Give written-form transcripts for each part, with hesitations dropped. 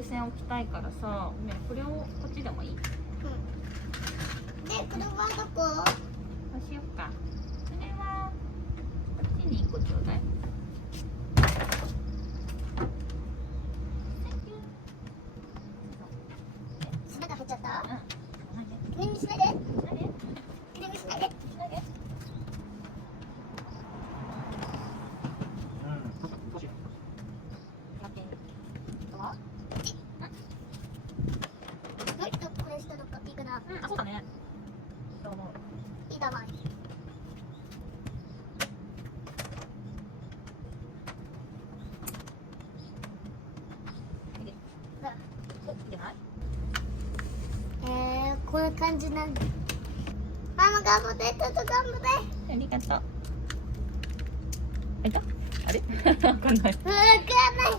風船置きたいからさ、ね、これをこっちでもいい？で、車はどこ？そうしよっか。それはこっちに1個ちょうだい。砂が入っちゃった？うん。記念にしないで。記念にしないで。あ、そうだね。どう思う？いいだわい。いけない？こんな感じなんだ。ママ頑張って、ちょっと頑張って。ありがとう。あれ？わかんない。わかん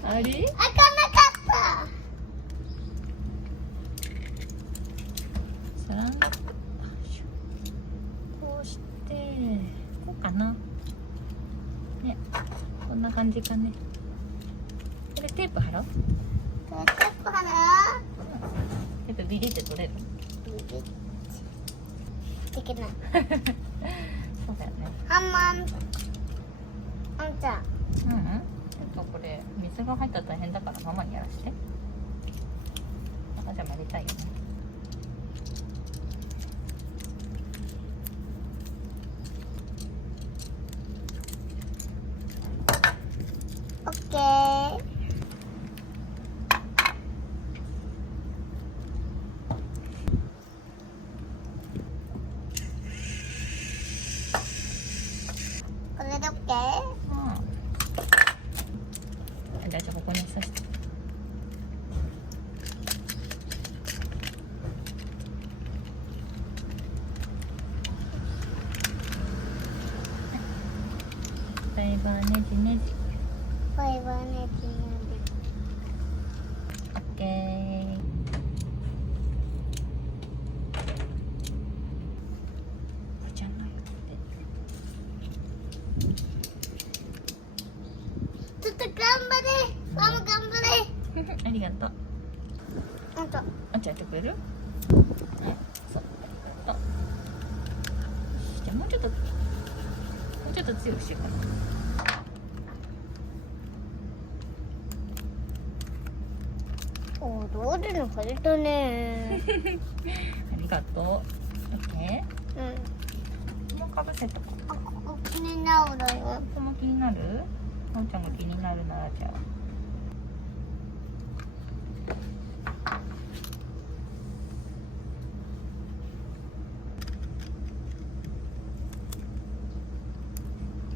ない。あれ？開かなかった。さあ、こうして、こうかな。ね、こんな感じかね。これテープ貼ろう。テープ貼る？テープビリって取れる？できない。そうだよね。ハンマー。あんちゃん。ちょっとこれ水が入ったら大変だからママにやらせて。赤ちゃんもやりたいよね。オッケー。これでオッケー？じゃあここに刺して。バイバーネジネジ。バイバイね、ちんオッケー。これじゃないよちょっと頑張れ。ママ頑張れ。ありがとう。あんた。あんちゃんやってくれる？そうあ、じゃあもうちょっと強くしようかな。おー、どうでも腫れたね。ありがとう。オッケうん。ー。もうかぶせとこう。あ、ここ気になるだよ。ここも気になる？あんちゃんが気になるならじゃあ。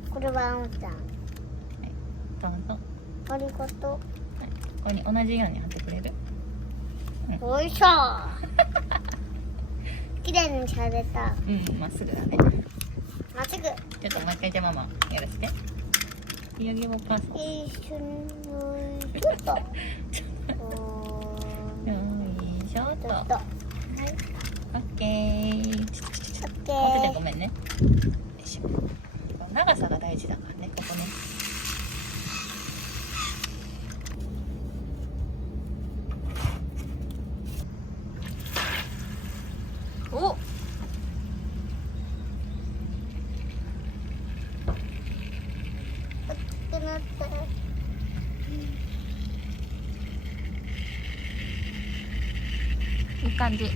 これはあんちゃん。どうぞ。ありがとここに同じように貼ってくれる？う。よいしょ。綺麗にされた。まっすぐだね。まっすぐ。ちょっともう一回じゃあママやらせて。引き上げお母さん。一緒によいしょっと。よいしょっと。ちょっと。はい。オッケー。オッケ持っててー。ごめんね。よいしょ。長さが大事だからね、ここね。おっ。大きくなった。いい感じ。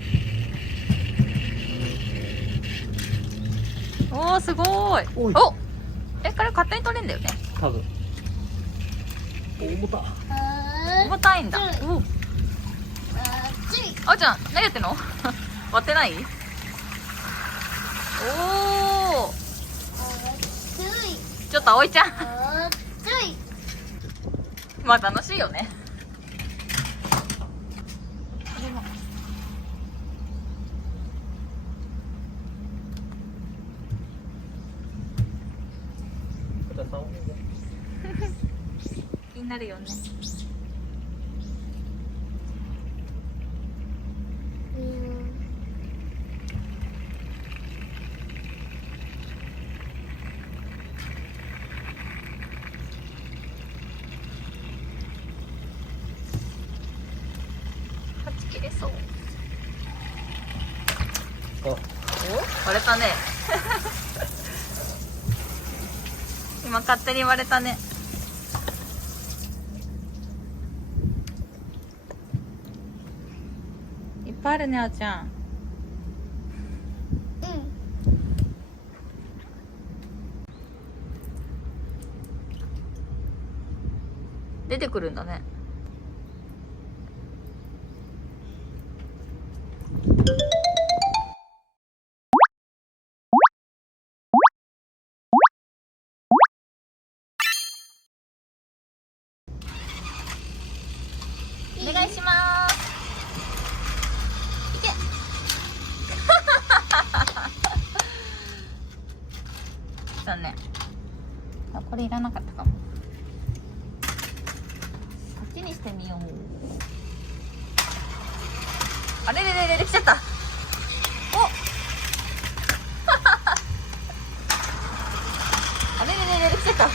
おー、すごーい。おいお、これ勝手に取れんだよね。多分。重た。重たいんだ。熱い。お、熱い。あーちゃん、何やってんの？割ってない？おー、熱い。ちょっと葵ちゃん。熱い。まあ楽しいよね。気になるよね。そう。あ、お、割れたね。今勝手に割れたね。いっぱいあるね、あーちゃん。出てくるんだね。お願いします。いけ。残念。あ、これいらなかったかも。こっちにしてみよう。あれれれれれ来ちゃった。お。あれれれれれ来ちゃった。お。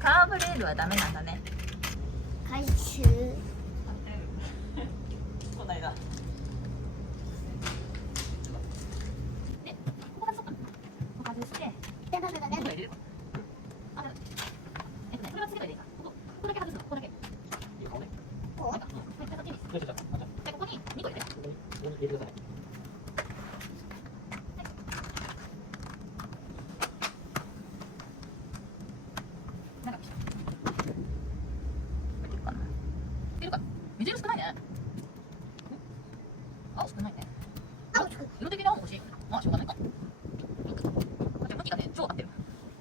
カーブレールはダメなんだね。回収。こないだ。で、ここ外そうか。ここ外して。だだだだだ。ここ入れる。あ、これは次からでいいか。ここだけ外すの。ここだけ。いいよ、顔ね。こなんか、これこっちに。じゃあ、じゃあ、じゃあ、で、ここに2個入れて。ここに入れてください。なんか、これいるかな。いるか。水色少ないね。青少ないね。色的に青も欲しい。まあ、しょうがないか。向きがね、超合ってる。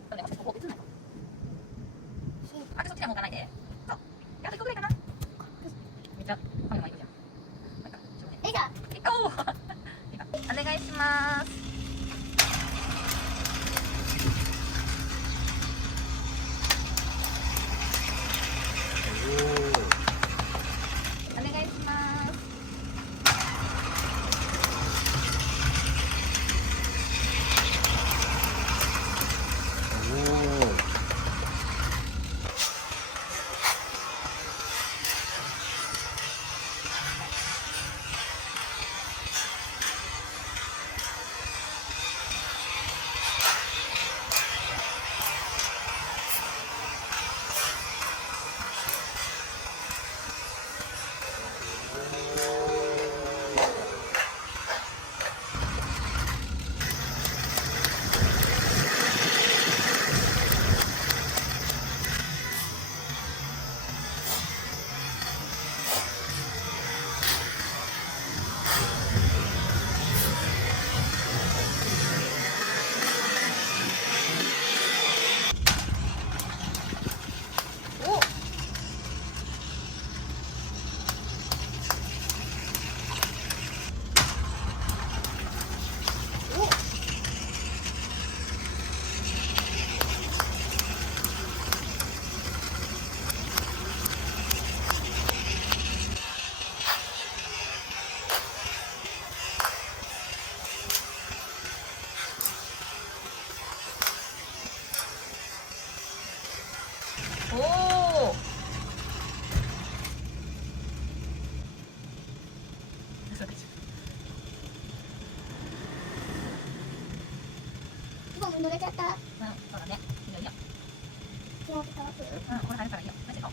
だね、ここ映んないか。あ、そっちは向かないで。そう。あと1個ぐらいかな。めっちゃ、カメラいるじゃん。なんか、しょうがない。よいしょ。いこう。お願いします。おお願いします。お。おお。もう濡れちゃった。うん、そうだね。いいよいいよ。もう乾く。うん、これ入るからいいよ。マジか。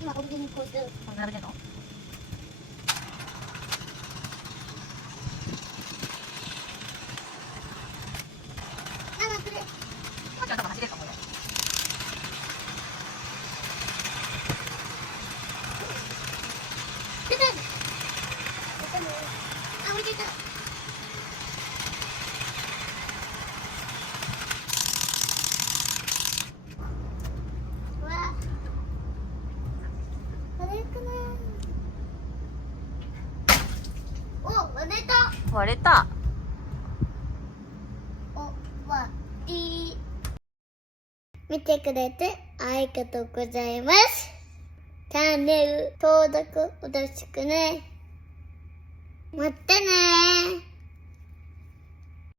今お水にこうする。これ並べてんの？ママこれ。まーちゃん多分走れるかもね。出た。あ、置いてた。うわ。あれかな。お、割れた。割れた。お、わり。見てくれてありがとうございます。チャンネル登録よろしくね。待ってねー。